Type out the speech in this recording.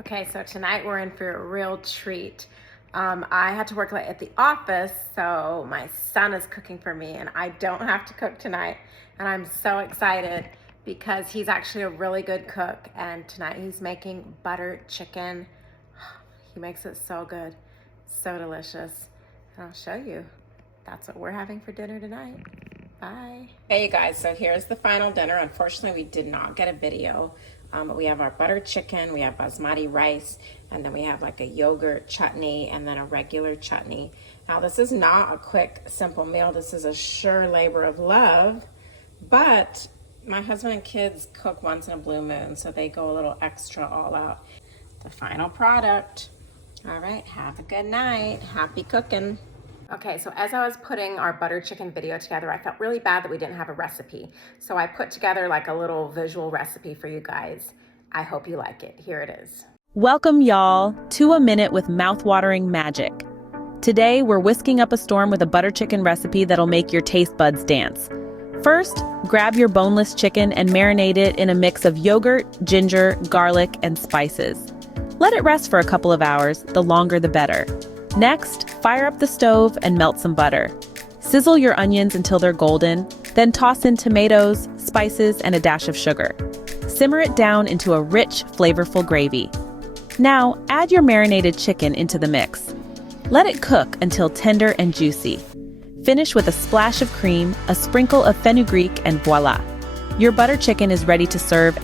Okay, so tonight we're in for a real treat. I had to work late at the office, so my son is cooking for me, and I don't have to cook tonight. And I'm so excited because he's actually a really good cook. And tonight he's making butter chicken. He makes it so good, so delicious. And I'll show you. That's what we're having for dinner tonight. Bye. Hey, you guys, so here's the final dinner. Unfortunately, we did not get a video, but we have our butter chicken, we have basmati rice, and then we have like a yogurt chutney and then a regular chutney. Now, this is not a quick, simple meal. This is a sure labor of love, but my husband and kids cook once in a blue moon, so they go a little extra all out. The final product. All right, have a good night. Happy cooking. Okay, so as I was putting our butter chicken video together, I felt really bad that we didn't have a recipe. So I put together like a little visual recipe for you guys. I hope you like it. Here it is. Welcome, y'all, to A Minute with Mouthwatering Magic. Today, we're whisking up a storm with a butter chicken recipe that'll make your taste buds dance. First, grab your boneless chicken and marinate it in a mix of yogurt, ginger, garlic, and spices. Let it rest for a couple of hours, the longer the better. Next, fire up the stove and melt some butter. Sizzle your onions until they're golden, then toss in tomatoes, spices, and a dash of sugar. Simmer it down into a rich, flavorful gravy. Now, add your marinated chicken into the mix. Let it cook until tender and juicy. Finish with a splash of cream, a sprinkle of fenugreek, and voila! Your butter chicken is ready to serve